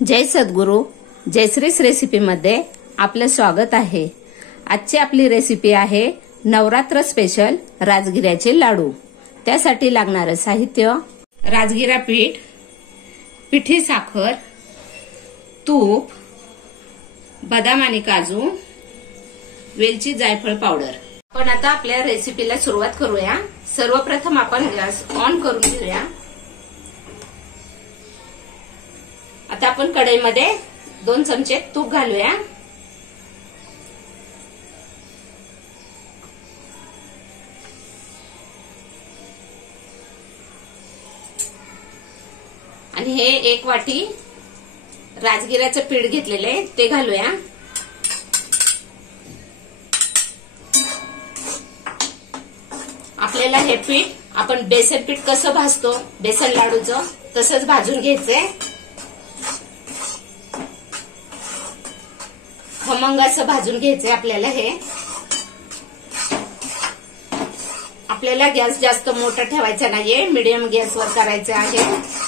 जय सद्गुरू जयश्रीस रेसिपीमध्ये आपलं स्वागत आहे। आजची आपली रेसिपी आहे नवरात्र स्पेशल राजगिऱ्याचे लाडू। त्यासाठी लागणारे साहित्य राजगिरा पीठ, पिठी साखर, तूप, बदाम आणि काजू, वेलची जायफळ पावडर। आपण आता आपल्या रेसिपीला सुरुवात करूया। सर्वप्रथम आपण गॅस ऑन करून घेऊया। आता आपण कढईमध्ये 2 चमचे तूप घालूया। आणि हे 1 वाटी राजगिऱ्याचं पीठ घेतलेले ते घालूया। आपल्याला हे पीठ आपण बेसन पीठ कसं भाजतो बेसन लाडूचं तसंच भाजून घ्यायचंय। खमंग असं भाजून घ्यायचंय आपल्याला। हे आपल्याला गॅस जास्त मोठा ठेवायचा नाहीये, मीडियम गॅसवर करायचं आहे।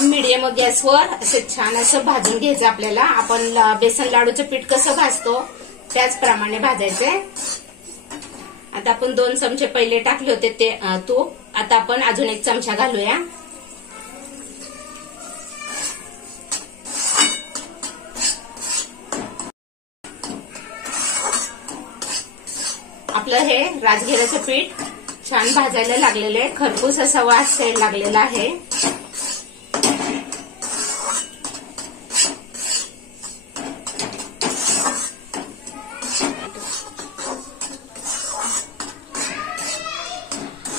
मीडियम गॅसवर असं छान असं भाजून घ्यायचं आपल्याला। आपण बेसन लाडूचं पीठ कसं भाजतो त्याचप्रमाणे भाजायचंय। आता आपण 2 चमचे पहिले टाकले होते ते तूप, आता आपण अजून 1 चमचा घालूया। आपलं हे राजगिऱ्याचं पीठ छान भाजायला लागलेलं आहे, खरपूस असा वास यायला लागलेला आहे।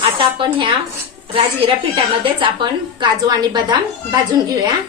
आता आपण ह्या राजगिरा पिठामध्येच आपण काजू आणि बदाम भाजून घेऊया।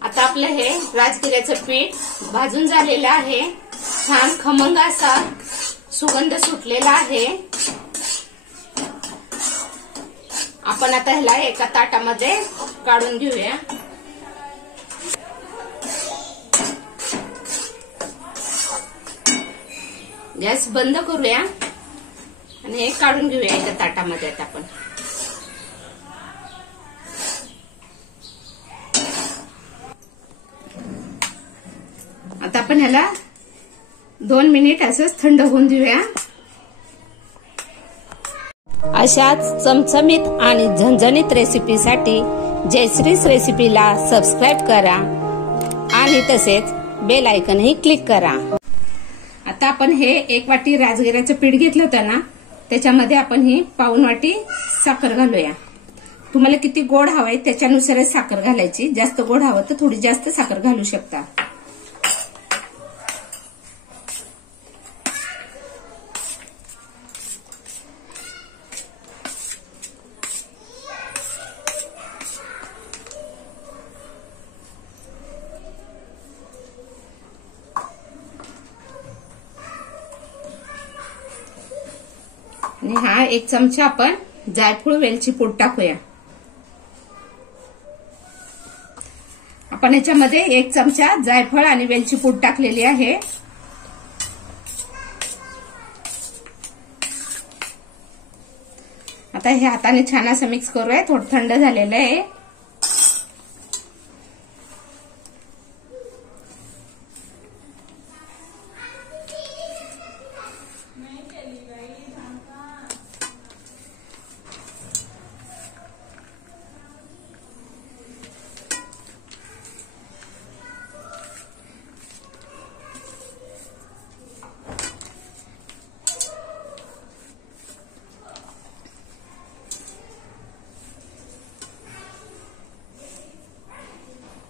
आता आपलं हे राजगिऱ्याचं पीठ भाजून झालेलं आहे, छान खमंग असा सुगंध सुटलेला आहे। आपण आता ह्याला एका ताटामध्ये काढून घेऊया। गॅस बंद करूया आणि हे काढून घेऊया एका ताटामध्ये। आता आपण आता आपण ह्याला 2 मिनिट असंच थंड होऊन देऊया। अशाच चमचमीत आणि झणझणीत रेसिपीसाठी जयश्रीस रेसिपीला सबस्क्राईब करा आणि तसेच बेल आयकॉनही क्लिक करा। आता आपण हे 1 वाटी राजगिऱ्याचं पीठ घेतलं होतं ना, त्याच्यामध्ये आपण ही पाऊण वाटी साखर घालूया। तुम्हाला किती गोड हवंय त्याच्यानुसारच साखर घालायची। जास्त गोड हवं तर थोडी जास्त साखर घालू शकता। आणि हा 1 चमचा आपण जायफळ वेलची पूड टाकूया। आपण याच्यामध्ये 1 चमचा जायफळ आणि वेलची पूड टाकलेली आहे। आता हे हाताने छान असं मिक्स करूया। थोडं थंड झालेलं आहे।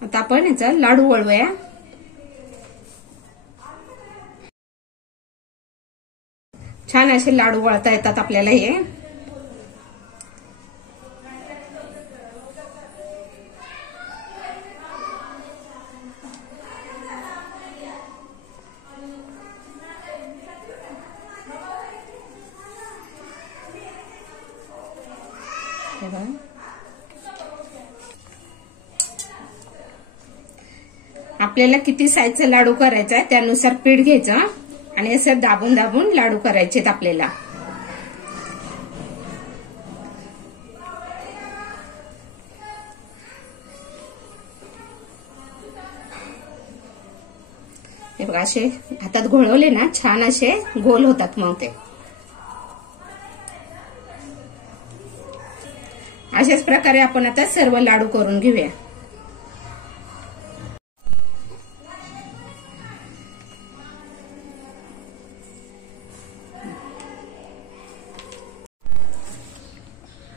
आता आपण याचा लाडू वळवूया। छान असे लाडू वळता येतात आपल्याला हे. आपल्याला किती साईजचे लाडू करायचा आहे त्यानुसार पीठ घ्यायचं आणि असं दाबून दाबून लाडू करायचे आपल्याला. हे बघा असे हातात घोळवले ना छान असे गोल होतात. मग ते अशाच प्रकारे आपण आता सर्व लाडू करून घेऊया.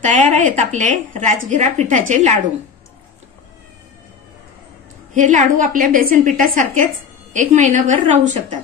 तयार आहेत आपले राजगिरा पिठाचे लाडू. हे लाडू आपल्या बेसन पिठासारखेच 1 महिनाभर राहू शकतात.